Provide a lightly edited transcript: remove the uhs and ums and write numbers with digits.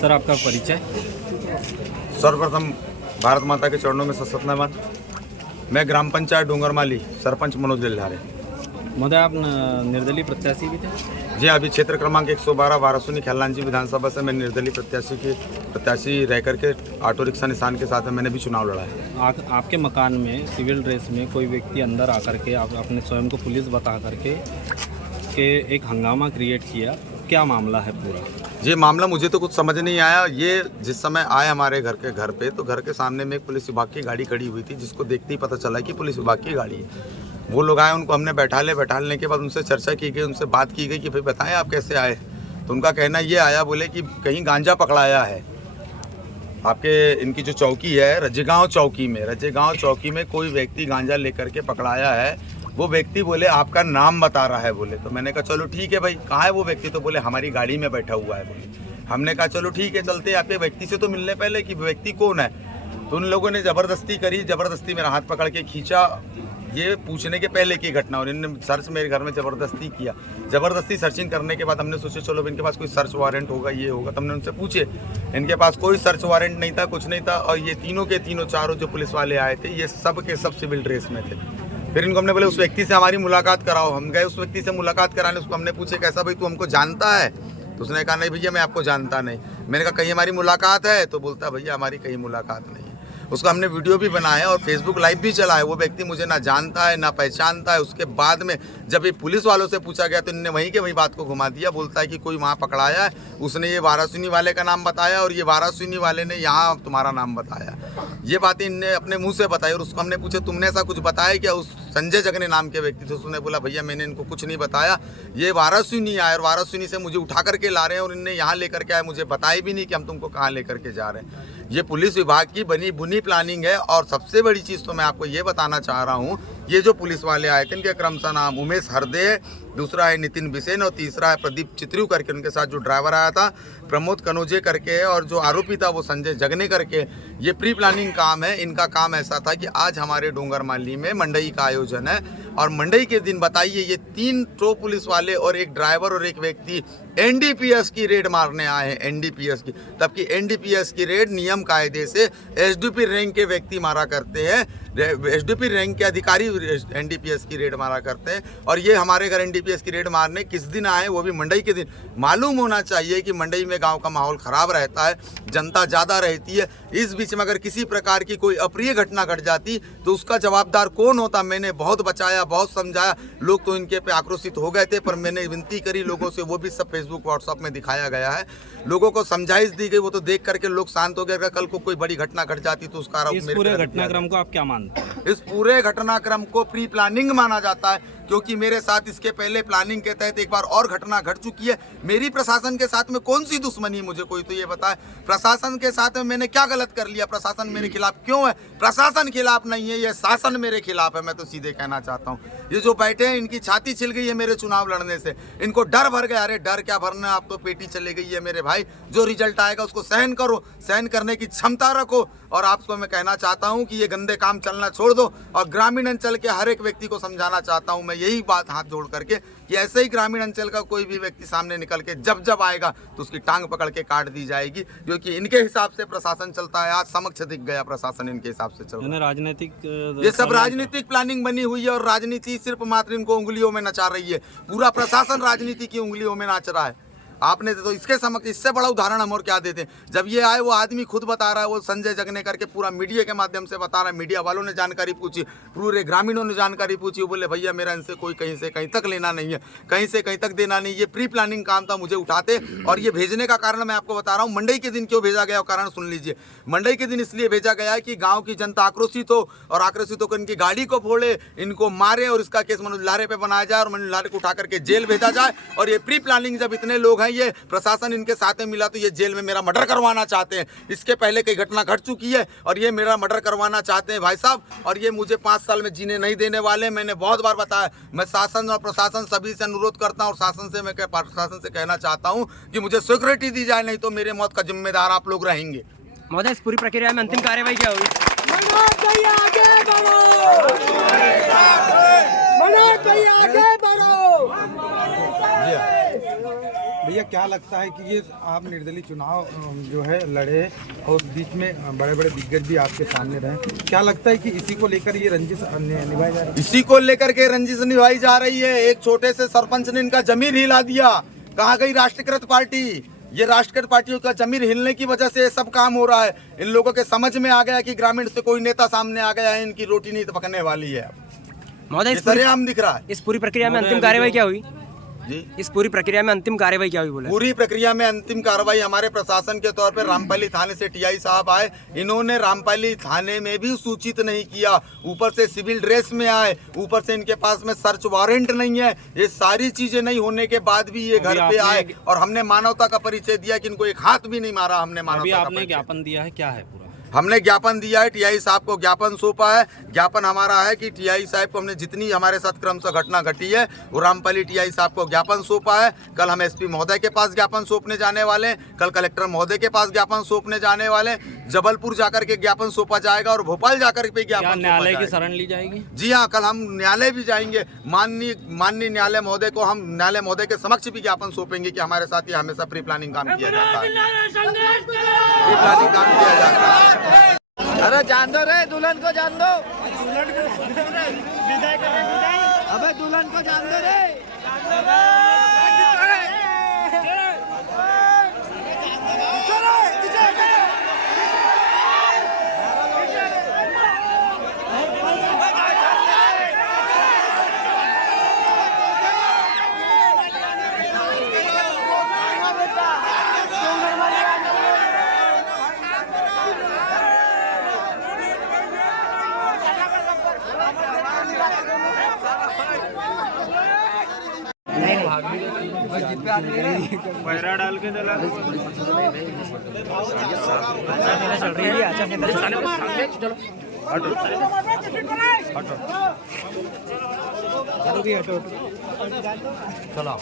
Sir आपका परिचय? सर्वप्रथम भारत माता के चरणों में सशत नमन। मैं ग्राम पंचायत डूंगरमाली सरपंच मनोज लिल्हारे। महोदय आप निर्दलीय प्रत्याशी भी थे? जी हाँ, अभी क्षेत्र क्रमांक 112 वारासुनी खैलांजी विधानसभा से मैं निर्दलीय प्रत्याशी रह करके ऑटो रिक्शा निशान के साथ मैंने भी चुनाव लड़ा है। आपके मकान में सिविल ड्रेस में कोई व्यक्ति अंदर आकर के आप अपने स्वयं को पुलिस बता करके एक हंगामा क्रिएट किया, क्या मामला है पूरा? ये मामला मुझे तो कुछ समझ नहीं आया। ये जिस समय आए हमारे घर पे तो घर के सामने में एक पुलिस विभाग की गाड़ी खड़ी हुई थी, जिसको देखते ही पता चला कि पुलिस विभाग की गाड़ी है। वो लोग आए, उनको हमने बैठालने के बाद उनसे चर्चा की गई, उनसे बात की गई कि भाई बताएं आप कैसे आए। तो उनका कहना ये आया, बोले कि कहीं गांजा पकड़ाया है आपके, इनकी जो चौकी है रजेगांव चौकी में कोई व्यक्ति गांजा लेकर के पकड़ाया है। वो व्यक्ति बोले आपका नाम बता रहा है बोले। तो मैंने कहा चलो ठीक है भाई, कहाँ है वो व्यक्ति? तो बोले हमारी गाड़ी में बैठा हुआ है बोले। हमने कहा चलो ठीक है चलते, आपके व्यक्ति से तो मिलने पहले कि व्यक्ति कौन है। तो उन लोगों ने ज़बरदस्ती मेरा हाथ पकड़ के खींचा। ये पूछने के पहले की घटना, और इन्होंने सर्च मेरे घर में ज़बरदस्ती किया। ज़बरदस्ती सर्चिंग करने के बाद हमने सोचा चलो इनके पास कोई सर्च वारंट होगा, ये होगा। तो हमने उनसे पूछे, इनके पास कोई सर्च वारंट नहीं था, कुछ नहीं था। और ये तीनों के तीनों चारों जो पुलिस वाले आए थे, ये सब के सब सिविल ड्रेस में थे। फिर इनको हमने बोले उस व्यक्ति से हमारी मुलाकात कराओ। हम गए उस व्यक्ति से मुलाकात कराने, उसको हमने पूछे कैसा भाई तू हमको जानता है? तो उसने कहा नहीं भैया मैं आपको जानता नहीं। मैंने कहा कहीं हमारी मुलाकात है? तो बोलता भैया हमारी कहीं मुलाकात नहीं है। उसका हमने वीडियो भी बनाया और फेसबुक लाइव भी चलाया। वो व्यक्ति मुझे ना जानता है ना पहचानता है। उसके बाद में जब ये पुलिस वालों से पूछा गया तो इन्होंने वहीं के वहीं बात को घुमा दिया। बोलता है कि कोई वहाँ पकड़ाया है, उसने ये वारासुनी वाले का नाम बताया और ये वारासुनी वाले ने यहाँ तुम्हारा नाम बताया। ये बातें इनने अपने मुंह से बताई। और उसको हमने पूछा तुमने ऐसा कुछ बताया क्या उस संजय जगने नाम के व्यक्ति से? उसने बोला भैया मैंने इनको कुछ नहीं बताया, ये वारासुनी आए और वारासुनी से मुझे उठा करके ला रहे हैं और इनने यहाँ लेकर के आए, मुझे बताया भी नहीं कि हम तुमको कहाँ लेकर के जा रहे हैं। ये पुलिस विभाग की बनी बुनी प्लानिंग है। और सबसे बड़ी चीज़ तो मैं आपको ये बताना चाह रहा हूँ, ये जो पुलिस वाले आए थे इनके क्रमशः नाम उमेश हरदे है, दूसरा है नितिन बिसेन और तीसरा है प्रदीप चित्रियू करके। उनके साथ जो ड्राइवर आया था प्रमोद कनोजे करके है, और जो आरोपी था वो संजय जगने करके। ये प्री प्लानिंग काम है। इनका काम ऐसा था कि आज हमारे डूंगरमाली में मंडई का आयोजन है और मंडई के दिन बताइए ये 3 टो पुलिस वाले और एक ड्राइवर और एक व्यक्ति एनडीपीएस की रेड मारने आए हैं। एनडीपीएस की, तबकि एनडीपीएस की रेड नियम कायदे से एसडीपी रैंक के व्यक्ति मारा करते हैं, एसडीपी रैंक के अधिकारी एनडीपीएस की रेड मारा करते हैं। और ये हमारे घर एनडीपीएस की रेड मारने किस दिन आए, वो भी मंडई के दिन। मालूम होना चाहिए कि मंडई में गांव का माहौल ख़राब रहता है, जनता ज़्यादा रहती है। इस बीच में अगर किसी प्रकार की कोई अप्रिय घटना घट जाती तो उसका जवाबदार कौन होता? मैंने बहुत बचाया, बहुत समझाया। लोग तो इनके पे आक्रोशित हो गए थे, पर मैंने विनती करी लोगों से, वो भी सब फेसबुक व्हाट्सएप में दिखाया गया है। लोगों को समझाइश दी गई, वो तो देख करके लोग शांत हो गए। अगर कल को कोई बड़ी घटना घट जाती तो उसका आरोप इस पूरे घटनाक्रम को आप क्या मानते हैं? इस पूरे घटनाक्रम को प्री प्लानिंग माना जाता है, क्योंकि मेरे साथ इसके पहले प्लानिंग के तहत एक बार और घटना घट चुकी है। मेरी प्रशासन के साथ में कौन सी दुश्मनी, मुझे कोई तो ये बताए। प्रशासन के साथ में मैंने क्या गलत कर लिया? प्रशासन मेरे खिलाफ क्यों है? प्रशासन खिलाफ नहीं है, ये शासन मेरे खिलाफ है। मैं तो सीधे कहना चाहता हूँ, ये जो बैठे हैं इनकी छाती छिल गई है मेरे चुनाव लड़ने से। इनको डर भर गया। अरे डर क्या भरना, आप तो पेटी चले गई है मेरे भाई। जो रिजल्ट आएगा उसको सहन करो, सहन करने की क्षमता रखो। और आपको मैं कहना चाहता हूं कि ये गंदे काम चलना छोड़ दो। और ग्रामीण अंचल के हर एक व्यक्ति को समझाना चाहता हूं मैं यही बात हाथ जोड़ करके कि ऐसे ही ग्रामीण अंचल का कोई भी व्यक्ति सामने निकल के जब आएगा तो उसकी टांग पकड़ के काट दी जाएगी, क्योंकि इनके हिसाब से प्रशासन चलता है। आज समक्ष दिख गया प्रशासन इनके हिसाब से चल रहा है। राजनीतिक ये सब राजनीतिक प्लानिंग बनी हुई है और राजनीति सिर्फ मात्र इनको उंगलियों में नचा रही है। पूरा प्रशासन राजनीति की उंगलियों में नाच रहा है। आपने तो इसके समक्ष इससे बड़ा उदाहरण हम और क्या देते हैं? जब ये आए वो आदमी खुद बता रहा है, वो संजय जगने करके पूरा मीडिया के माध्यम से बता रहा है। मीडिया वालों ने जानकारी पूछी, पूरे ग्रामीणों ने जानकारी पूछी, वो बोले भैया मेरा इनसे कोई कहीं से कहीं तक लेना नहीं है, कहीं से कहीं तक देना नहीं। ये प्री प्लानिंग काम था, मुझे उठाते। और ये भेजने का कारण मैं आपको बता रहा हूँ। मंडई के दिन क्यों भेजा गया कारण सुन लीजिए। मंडई के दिन इसलिए भेजा गया है कि गाँव की जनता आक्रोशित हो और आक्रोशित होकर इनकी गाड़ी को फोड़े, इनको मारे और इसका केस मनोज लारे पे बनाया जाए और मनोज लारे को उठा करके जेल भेजा जाए। और ये प्री प्लानिंग, जब इतने लोग हैं, ये प्रशासन इनके साथ में मिला तो ये जेल में मेरा मर्डर करवाना चाहते हैं। इसके पहले कई घटना घट चुकी है और ये मेरा मर्डर करवाना चाहते हैं भाई साहब। और ये मुझे 5 साल में जीने नहीं देने वाले। मैंने बहुत बार बताया। मैं शासन और प्रशासन सभी से अनुरोध करता हूँ और प्रशासन से कहना चाहता हूँ कि मुझे सिक्योरिटी दी जाए, नहीं तो मेरे मौत का जिम्मेदार आप लोग रहेंगे। महोदय इस पूरी प्रक्रिया में अंतिम कार्यवाही क्या होगी? आगे बढ़ो। भैया क्या लगता है कि ये आप निर्दलीय चुनाव जो है लड़े और बीच में बड़े बड़े दिग्गज भी आपके सामने रहे, क्या लगता है कि इसी को लेकर ये रंजिश निभाई जा रही है? इसी को लेकर के रंजिश निभाई जा रही है। एक छोटे से सरपंच ने इनका जमीर हिला दिया। कहाँ गई राष्ट्रीयकृत पार्टी? ये राष्ट्रीयकृत पार्टियों का जमीर हिलने की वजह से ये सब काम हो रहा है। इन लोगों के समझ में आ गया कि ग्रामीण से कोई नेता सामने आ गया है, इनकी रोटी नहीं पकने वाली है। महोदय सरेआम दिख रहा है। इस पूरी प्रक्रिया में अंतिम कार्रवाई क्या हुई? जी, इस पूरी प्रक्रिया में अंतिम कार्रवाई क्या हुई बोले? पूरी प्रक्रिया में अंतिम कार्रवाई हमारे प्रशासन के तौर पर रामपाली थाने से टीआई साहब आए। इन्होंने रामपाली थाने में भी सूचित नहीं किया, ऊपर से सिविल ड्रेस में आए, ऊपर से इनके पास में सर्च वारंट नहीं है। ये सारी चीजें नहीं होने के बाद भी ये घर पे आए और हमने मानवता का परिचय दिया कि इनको एक हाथ भी नहीं मारा हमने। अभी मानवता आपने ज्ञापन दिया है, क्या है पूरा? हमने ज्ञापन दिया है, टीआई साहब को ज्ञापन सौंपा है। ज्ञापन हमारा है कि टीआई साहब को हमने जितनी हमारे साथ क्रमशः घटना घटी है वो रामपाली टीआई साहब को ज्ञापन सौंपा है। कल हम एसपी महोदय के पास ज्ञापन सौंपने जाने वाले हैं, कल कलेक्टर महोदय के पास ज्ञापन सौंपने जाने वाले हैं, जबलपुर जाकर के ज्ञापन सौंपा जाएगा और भोपाल जाकर के क्या ज्ञापन न्यायालय की शरण ली जाएगी? जी हाँ, कल हम न्यायालय भी जाएंगे। माननीय न्यायालय महोदय को हम न्यायालय महोदय के समक्ष भी ज्ञापन सौंपेंगे कि हमारे साथ ये हमेशा प्री प्लानिंग काम किया जाता है, प्री प्लानिंग काम किया जाता है। अरे जान दो रे, दुल्हन को जान दो। अबे दुल्हन को जान दो रे। पैरा डाल के चला चलो